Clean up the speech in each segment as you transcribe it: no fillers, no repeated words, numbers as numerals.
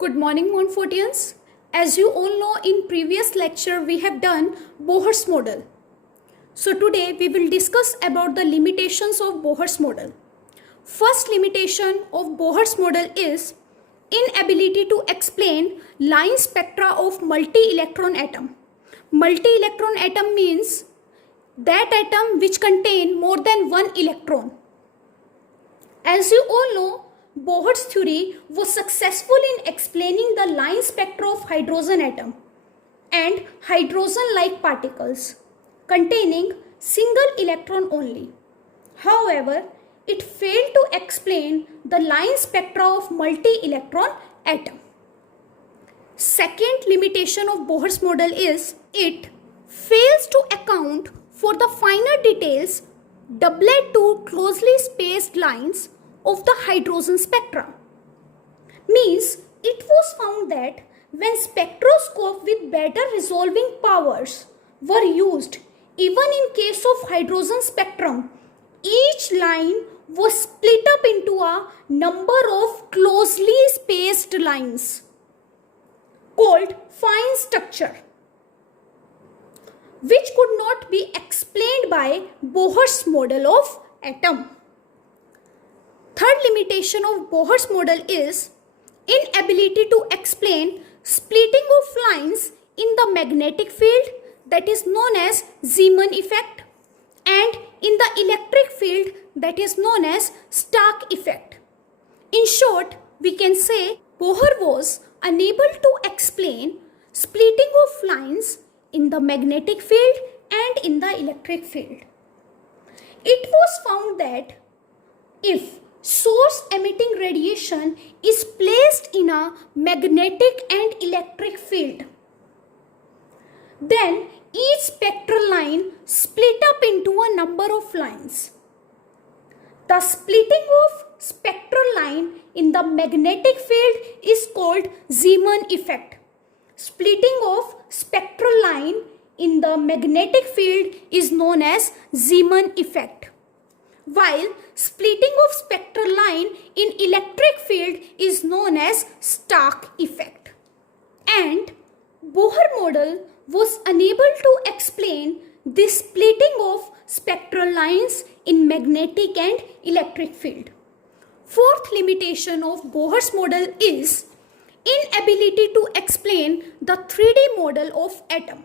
Good morning, Montfortians. As you all know, in previous lecture we have done BOHR'S model. So today we will discuss about the limitations of BOHR'S model. First limitation of BOHR'S model is inability to explain line spectra of multi-electron atom. Multi-electron atom means that atom which contain more than one electron. As you all know, BOHR'S theory was successful in explaining the line spectra of hydrogen atom and hydrogen-like particles containing single electron only. However, it failed to explain the line spectra of multi-electron atom. Second limitation of BOHR'S model is it fails to account for the finer details doublet to closely spaced lines of the hydrogen spectra. Means it was found that when spectroscope with better resolving powers were used, even in case of hydrogen spectrum, each line was split up into a number of closely spaced lines called fine structure, which could not be explained by BOHR'S model of atom. Third limitation of BOHR'S model is inability to explain splitting of lines in the magnetic field, that is known as Zeeman effect, and in the electric field, that is known as Stark effect. In short, we can say BOHR was unable to explain splitting of lines in the magnetic field and in the electric field. It was found that if source emitting radiation is placed in a magnetic and electric field, then each spectral line split up into a number of lines. The splitting of spectral line in the magnetic field is called Zeeman effect. Splitting of spectral line in the magnetic field is known as Zeeman effect, while splitting of spectral line in electric field is known as Stark effect. And BOHR model was unable to explain this splitting of spectral lines in magnetic and electric field. Fourth limitation of BOHR'S model is inability to explain the 3D model of atom.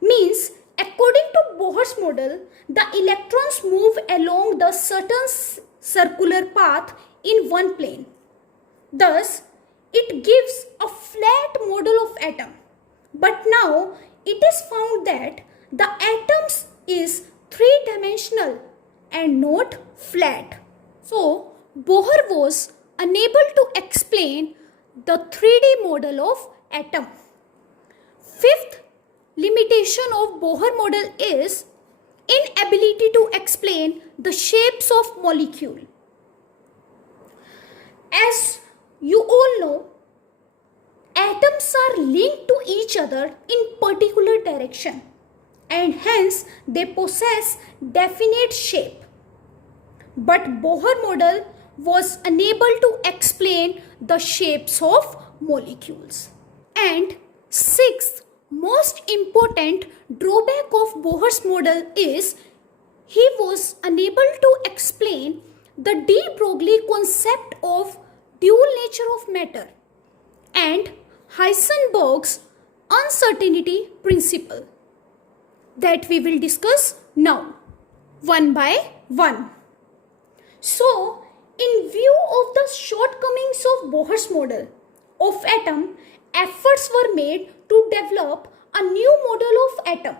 Means according to BOHR'S model, the electrons move along the certain circular path in one plane. Thus, it gives a flat model of atom. But now, it is found that the atoms is three-dimensional and not flat. So, BOHR was unable to explain the 3D model of atom. Fifth limitation of BOHR model is inability to explain the shapes of molecule. As you all know, atoms are linked to each other in particular direction and hence they possess definite shape. But BOHR model was unable to explain the shapes of molecules. And sixth most important drawback of BOHR'S model is he was unable to explain the De-Broglie concept of dual nature of matter and Heisenberg's uncertainty principle that we will discuss now one by one. So, in view of the shortcomings of BOHR'S model of atom, efforts were made to develop a new model of atom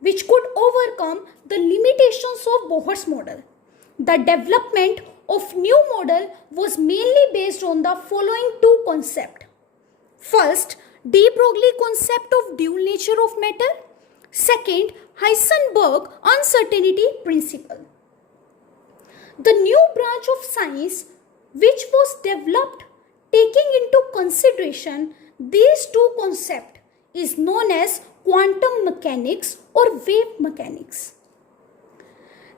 which could overcome the limitations of BOHR'S model. The development of new model was mainly based on the following two concepts. First, De-Broglie concept of dual nature of matter. Second, Heisenberg uncertainty principle. The new branch of science which was developed taking into consideration these two concepts is known as quantum mechanics or wave mechanics.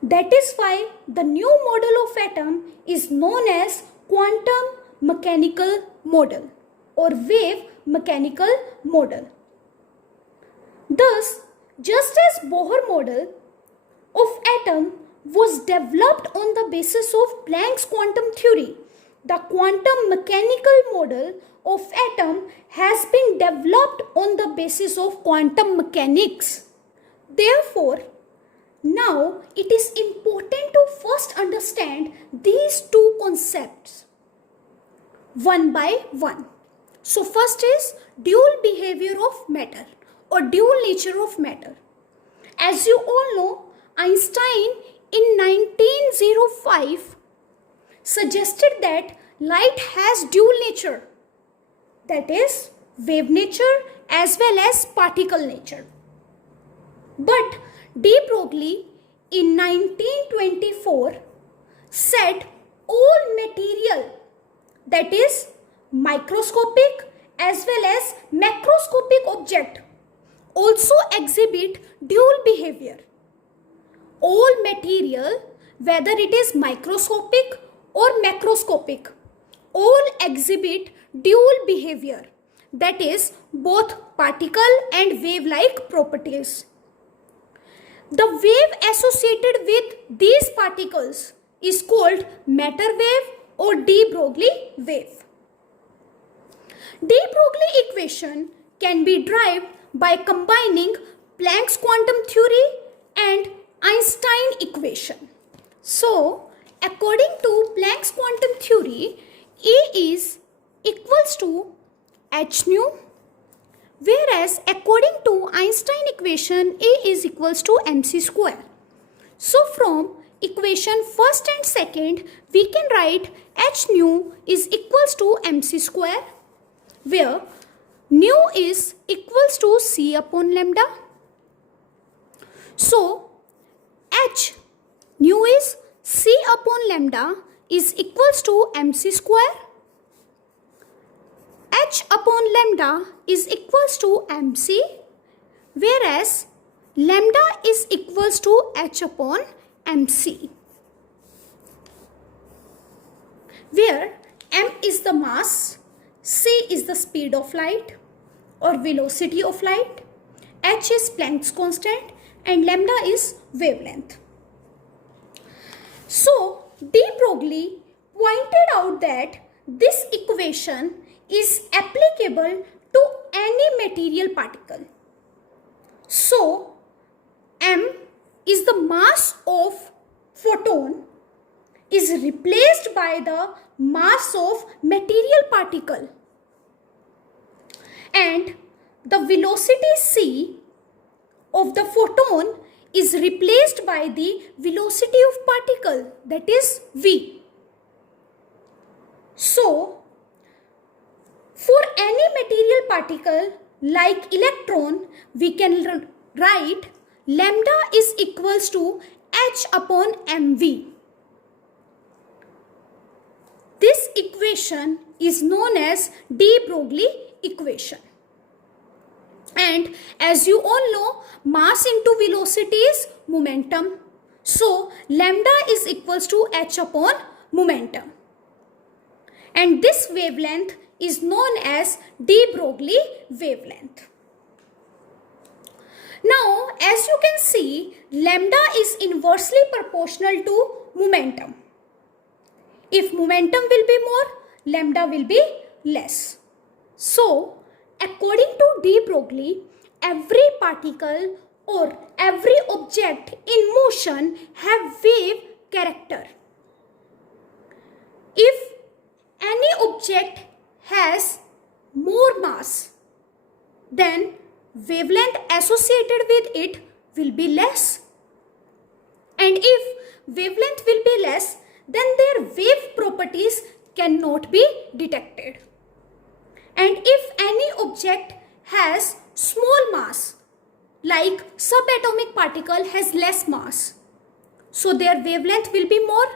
That is why the new model of atom is known as quantum mechanical model. or wave mechanical model. Thus, just as Bohr model of atom was developed on the basis of Planck's quantum theory, the quantum mechanical model of atom has been developed on the basis of quantum mechanics. Therefore, now it is important to first understand these two concepts one by one. So first is dual behavior of matter or dual nature of matter. As you all know, Einstein in 1905 suggested that light has dual nature, that is wave nature as well as particle nature. But De-Broglie in 1924 said all material, that is microscopic as well as macroscopic object, also exhibit dual behavior. All material, whether it is microscopic or macroscopic, all exhibit dual behavior, that is both particle and wave-like properties. The wave associated with these particles is called matter wave or De-Broglie wave. De-Broglie equation can be derived by combining Planck's quantum theory and Einstein equation. So, according to Planck's quantum theory, E is equals to h nu, whereas according to Einstein equation, A is equals to mc square. So, from equation first and second, we can write h nu is equals to mc square, where nu is equals to c upon lambda. So, h nu is c upon lambda is equals to mc square. H upon lambda is equals to mc, whereas lambda is equals to h upon mc, where m is the mass, c is the speed of light or velocity of light, h is Planck's constant, and lambda is wavelength. So, De-Broglie pointed out that this equation is applicable to any material particle. So, m is the mass of photon is replaced by the mass of material particle, and the velocity c of the photon is replaced by the velocity of particle, that is v. So, for any material particle like electron, we can write lambda is equals to h upon mv. This equation is known as De-Broglie equation. And as you all know, mass into velocity is momentum. So, lambda is equals to h upon momentum. And this wavelength is known as De-Broglie wavelength. Now, as you can see, lambda is inversely proportional to momentum. If momentum will be more, lambda will be less. So, according to De-Broglie, every particle or every object in motion have wave character. If any object has more mass, then wavelength associated with it will be less. And if wavelength will be less, then their wave properties cannot be detected. And if any object has small mass, like subatomic particle has less mass, so their wavelength will be more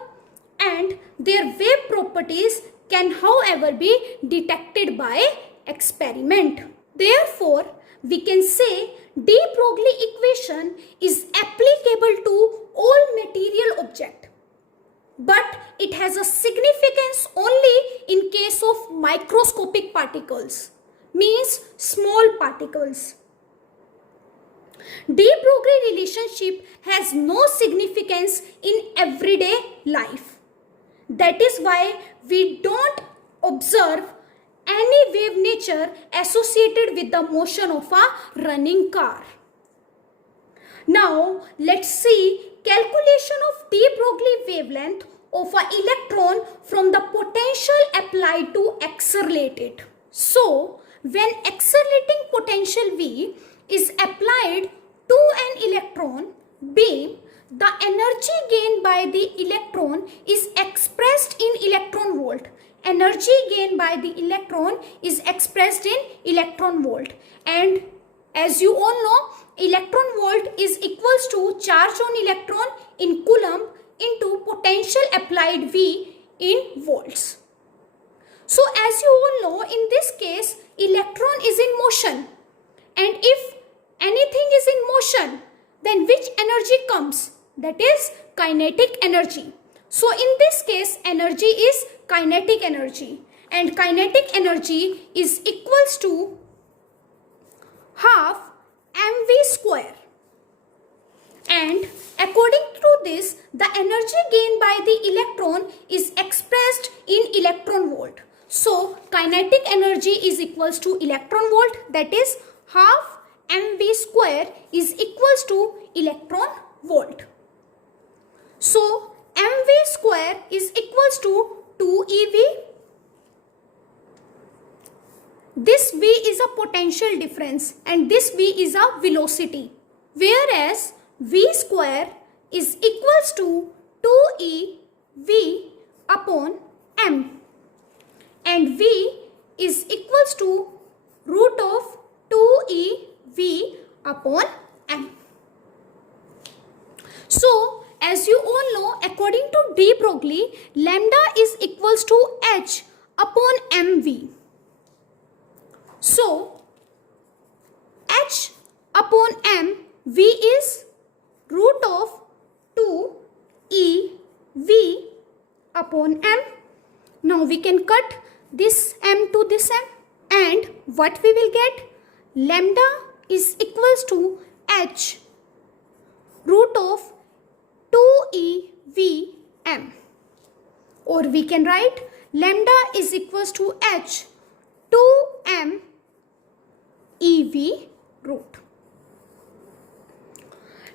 and their wave properties can however be detected by experiment. Therefore, we can say De-Broglie equation is applicable to all material object, but it has a significance only in case of microscopic particles, means small particles. De-Broglie relationship has no significance in everyday life. That is why we don't observe any wave nature associated with the motion of a running car. Now let's see calculation of de-Broglie wavelength of an electron from the potential applied to accelerate it. So when accelerating potential V is applied to an electron beam, the energy gained by the electron is expressed in electron volt. Energy gained by the electron is expressed in electron volt. And as you all know, electron volt is equals to charge on electron in coulomb into potential applied V in volts. So as you all know, in this case, electron is in motion. And if anything is in motion, then which energy comes? That is kinetic energy. So in this case, energy is kinetic energy. And kinetic energy is equals to half mv square. And according to this, the energy gained by the electron is expressed in electron volt. So kinetic energy is equals to electron volt, that is half mv square is equals to electron volt. So mv square is equals to 2ev. This v is a potential difference and this v is a velocity, whereas v square is equals to 2ev upon m, and v is equals to root of 2ev upon m. So as you all know, according to de-Broglie, lambda is equals to h upon mv. So h upon m, v is root of 2ev upon m. Now we can cut this m to this m, and what we will get? Lambda is equals to h root of 2evm, or we can write lambda is equals to h 2m ev root.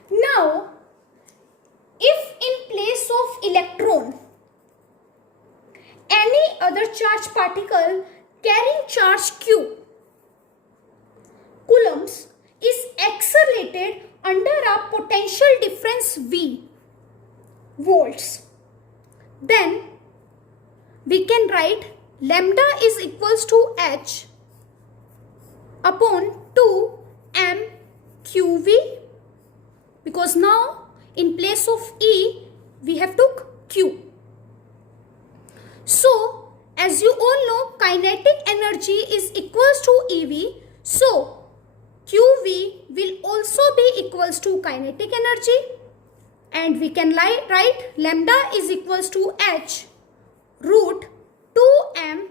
Now if in place of electron any other charged particle carrying charge q, coulombs, is accelerated under a potential difference v, volts, then we can write lambda is equals to h upon 2m qv, because now in place of e we have took q. So as you all know, kinetic energy is equals to ev, so qv will also be equals to kinetic energy, and we can write lambda is equals to h root 2m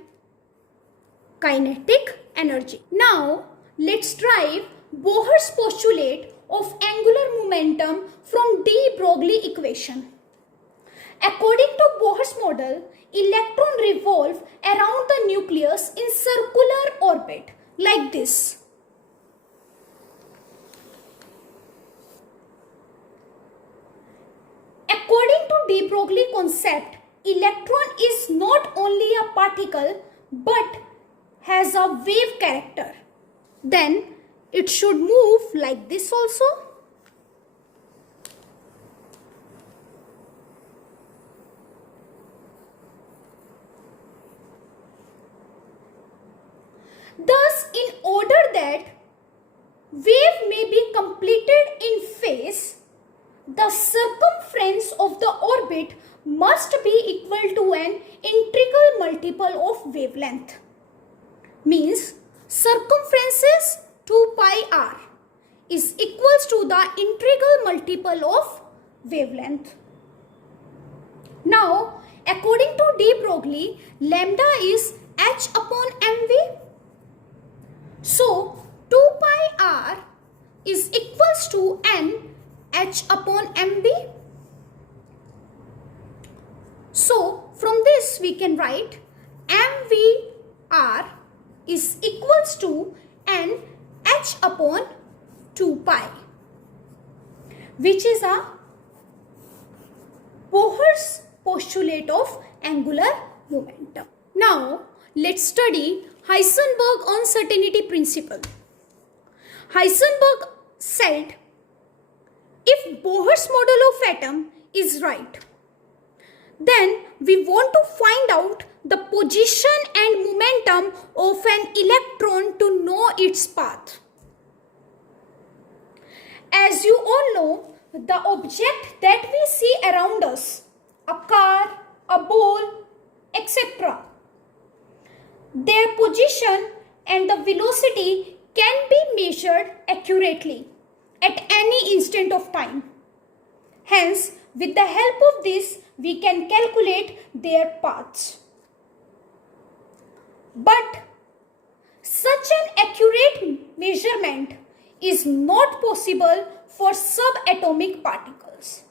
kinetic energy. Now let's derive BOHR'S postulate of angular momentum from de-Broglie equation. According to BOHR'S model, electron revolve around the nucleus in circular orbit like this. According to de-Broglie concept, electron is not only a particle but has a wave character. Then it should move like this also. Thus, in order that wave may be completed in phase, the circumference of the orbit must be equal to an integral multiple of wavelength. Means circumference is 2 pi r is equals to the integral multiple of wavelength. Now, according to De-Broglie, lambda is h upon mv. So, 2 pi r is equals to n h upon mv. So, from this we can write mvr is equals to n h upon 2 pi, which is a BOHR'S postulate of angular momentum. Now, let's study Heisenberg uncertainty principle. Heisenberg said, if Bohr's model of atom is right, then we want to find out the position and momentum of an electron to know its path. As you all know, the object that we see around us, a car, a ball, etc., their position and the velocity can be measured accurately at any instant of time. Hence, with the help of this, we can calculate their paths. But such an accurate measurement is not possible for subatomic particles.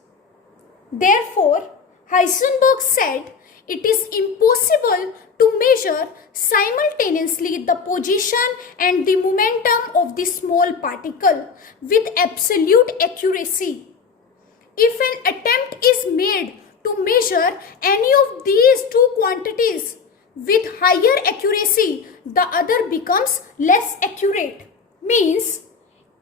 Therefore, Heisenberg said it is impossible to measure simultaneously the position and the momentum of the small particle with absolute accuracy. If an attempt is made to measure any of these two quantities with higher accuracy, the other becomes less accurate. Means,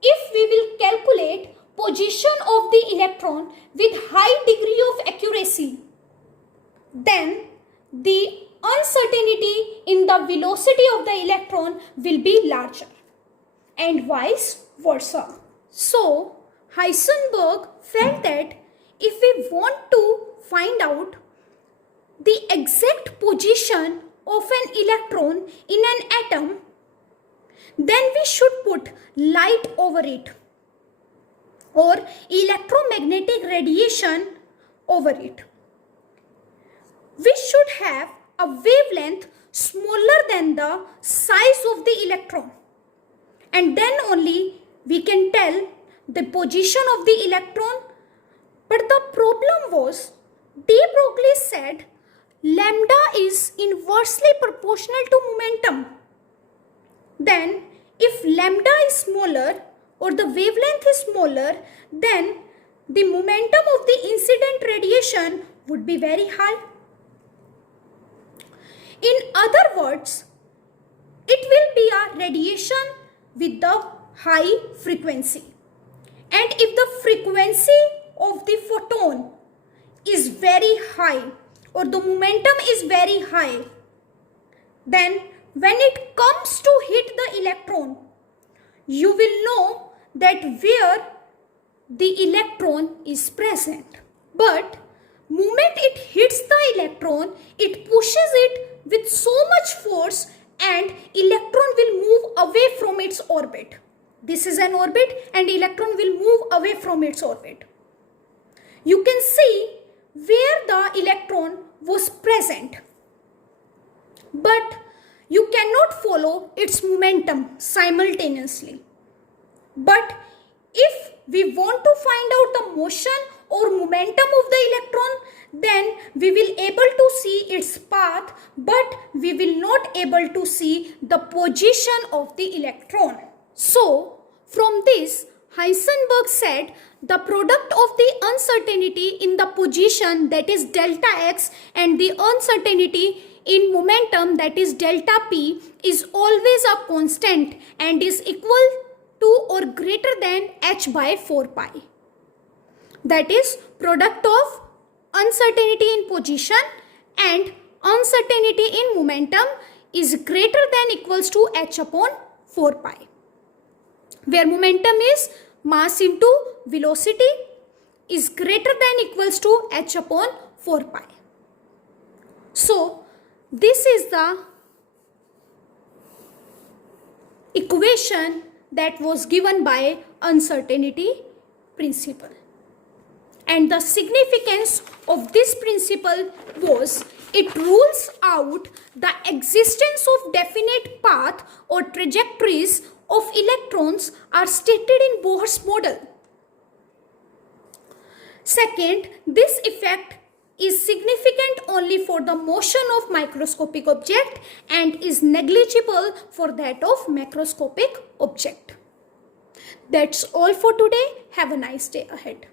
if we will calculate position of the electron with high degree of accuracy, then the uncertainty in the velocity of the electron will be larger, and vice versa. So, Heisenberg felt that if we want to find out the exact position of an electron in an atom, then we should put light over it or electromagnetic radiation over it. We should have a wavelength smaller than the size of the electron, and then only we can tell the position of the electron. But the problem was, De-Broglie said lambda is inversely proportional to momentum. Then, if lambda is smaller or the wavelength is smaller, then the momentum of the incident radiation would be very high. In other words, it will be a radiation with the high frequency. And if the frequency of the photon is very high or the momentum is very high, then when it comes to hit the electron, you will know that where the electron is present. But moment it hits the electron, it pushes it with so much force and electron will move away from its orbit. This is an orbit and electron will move away from its orbit. You can see where the electron was present, but you cannot follow its momentum simultaneously. But if we want to find out the motion or momentum of the electron, then we will able to see its path, but we will not able to see the position of the electron. So, from this, Heisenberg said the product of the uncertainty in the position, that is delta x, and the uncertainty in momentum, that is delta p, is always a constant and is equal to or greater than h by 4 pi. That is product of uncertainty in position and uncertainty in momentum is greater than equals to h upon 4 pi, where momentum is mass into velocity is greater than equals to h upon 4 pi. So, this is the equation that was given by uncertainty principle. And the significance of this principle was it rules out the existence of definite path or trajectories of electrons are stated in Bohr's model. Second, this effect is significant only for the motion of microscopic object and is negligible for that of macroscopic object. That's all for today. Have a nice day ahead.